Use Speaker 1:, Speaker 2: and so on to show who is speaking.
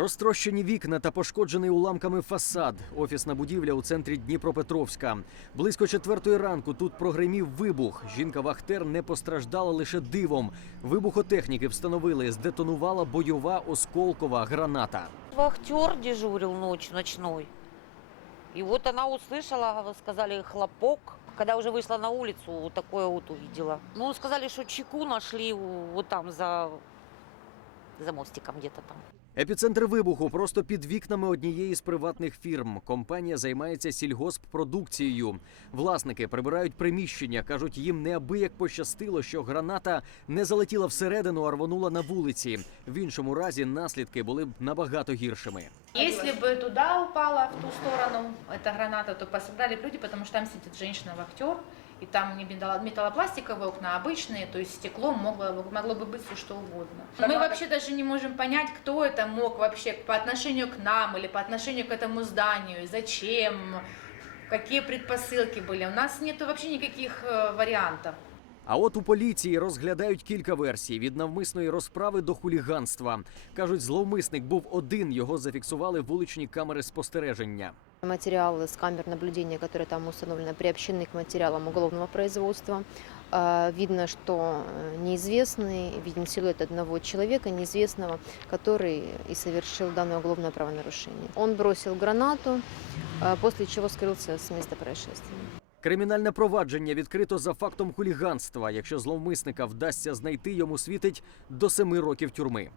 Speaker 1: Розтрощені вікна та пошкоджений уламками фасад. Офісна будівля у центрі Дніпропетровська. Близько четвертої ранку тут прогримів вибух. Жінка-вахтер не постраждала лише дивом. Вибухотехніки встановили, здетонувала бойова осколкова граната.
Speaker 2: Вахтер дежурил ночь ночной. И вот она услышала, сказали, хлопок. Когда уже вышла на улицу, вот такое вот увидела. Ну, сказали, что чеку нашли вот там за, за мостиком где-то там.
Speaker 1: Епіцентр вибуху просто під вікнами однієї з приватних фірм. Компанія займається сільгосппродукцією. Власники прибирають приміщення. кажуть, їм неабияк пощастило, що граната не залетіла всередину, а рвонула на вулиці. В іншому разі наслідки були б набагато гіршими.
Speaker 3: Если бы туда упала, в ту сторону, эта граната, то пострадали бы люди, потому что там сидит женщина-вахтер, и там не металло- металлопластиковые окна обычные, то есть стекло могло, могло бы быть все что угодно. Мы вообще даже не можем понять, кто это мог вообще по отношению к нам или по отношению к этому зданию, зачем, какие предпосылки были. У нас нет вообще никаких э, вариантов.
Speaker 1: А от у поліції розглядають кілька версій від навмисної розправи до хуліганства. кажуть, зловмисник був один. Його зафіксували вуличні камери спостереження.
Speaker 4: Материалы с камер наблюдения, которые там установлены, приобщены к материалам уголовного производства. А, Видно, что э, неизвестный, виден силуэт одного человека, неизвестного, который и совершил данное уголовное правонарушение. Он бросил гранату, а, после чего скрылся с места происшествия.
Speaker 1: Кримінальне провадження відкрито за фактом хуліганства. Якщо зловмисника вдасться знайти, йому світить до семи років тюрми.